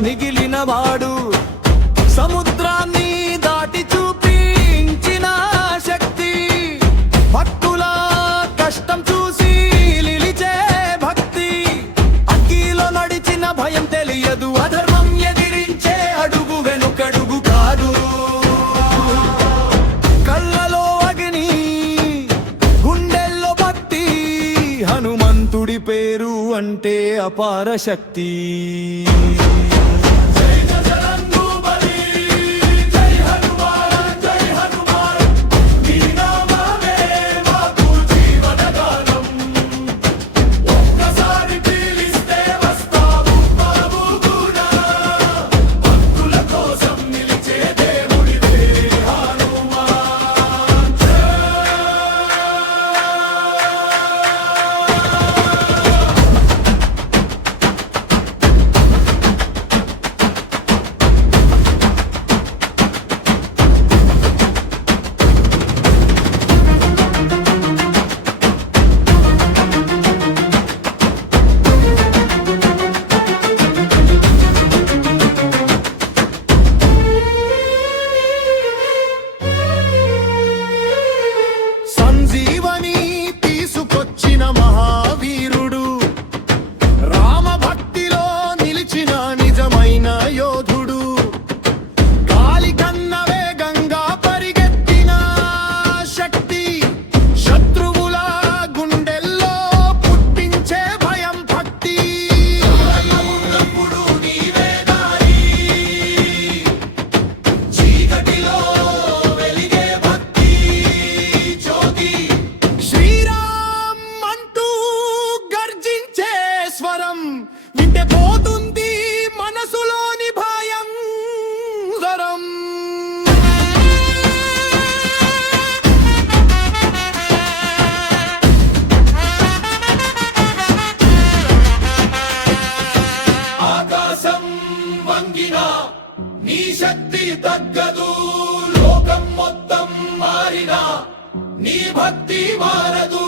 మిగిలినవాడు సముద్రాన్ని దాటి చూపించిన శక్తి భక్తుల కష్టం చూసి నిలిచే భక్తి అగ్గిలో నడిచిన భయం తెలియదు అధర్మం ఎదిరించే అడుగు వెనుకడుగు కాదు కళ్ళలో అగ్ని గుండెల్లో భక్తి హనుమంతుడి పేరు అంటే అపార శక్తి వింటే పోతుంది మనసులోని భయం జరం ఆకాశం వంగినా నీ శక్తి తగ్గదు లోకం మొత్తం మారినా నీ భక్తి మారదు